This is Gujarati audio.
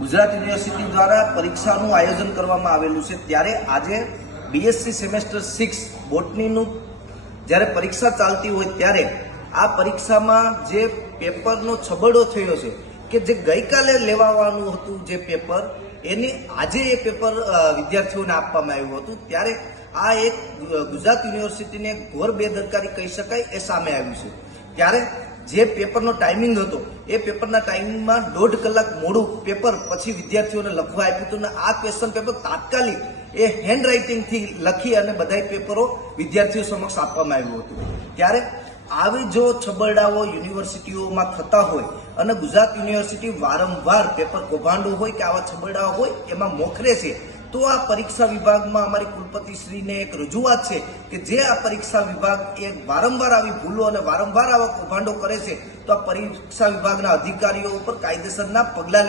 ગુજરાત યુનિવર્સિટી દ્વારા પરીક્ષાનું આયોજન કરવામાં આવેલું છે। ત્યારે આજે બીએસસી સેમેસ્ટર 6 બોટનીનું જ્યારે પરીક્ષા ચાલતી હોય ત્યારે આ પરીક્ષામાં જે પેપરનો છબડો થયો છે કે જે ગઈકાલે લેવાવાનું હતું જે પેપર એની આજે એ પેપર વિદ્યાર્થીઓને આપવામાં આવ્યું હતું। ત્યારે આ એક ગુજરાત યુનિવર્સિટીને ઘોર બેદરકારી કહી શકાય એ સામે આવ્યું છે। ત્યારે જે પેપરનો ટાઈમિંગ હતો એ પેપરના ટાઈમિંગમાં 1.5 કલાક મોડું પેપર પછી વિદ્યાર્થીઓને લખવા આપ્યું હતું અને આ ક્વેશ્ચન પેપર તાત્કાલિક એ હેન્ડ રાઇટિંગથી લખી અને બધા પેપરો વિદ્યાર્થીઓ સમક્ષ આપવામાં આવ્યું હતું। ત્યારે આવી જો છબરડાઓ યુનિવર્સિટીઓમાં થતા હોય અને ગુજરાત યુનિવર્સિટી વારંવાર પેપર કૌભાંડો હોય કે આવા છબરડાઓ હોય એમાં મોખરે છે, તો આ પરીક્ષા વિભાગમાં અમારી કુલપતિશ્રીને એક રજૂઆત છે કે જે આ પરીક્ષા વિભાગ એ વારંવાર આવી ભૂલો અને વારંવાર આવા કૌભાંડો કરે છે તો આ પરીક્ષા વિભાગના અધિકારીઓ ઉપર કાયદેસરના પગલાં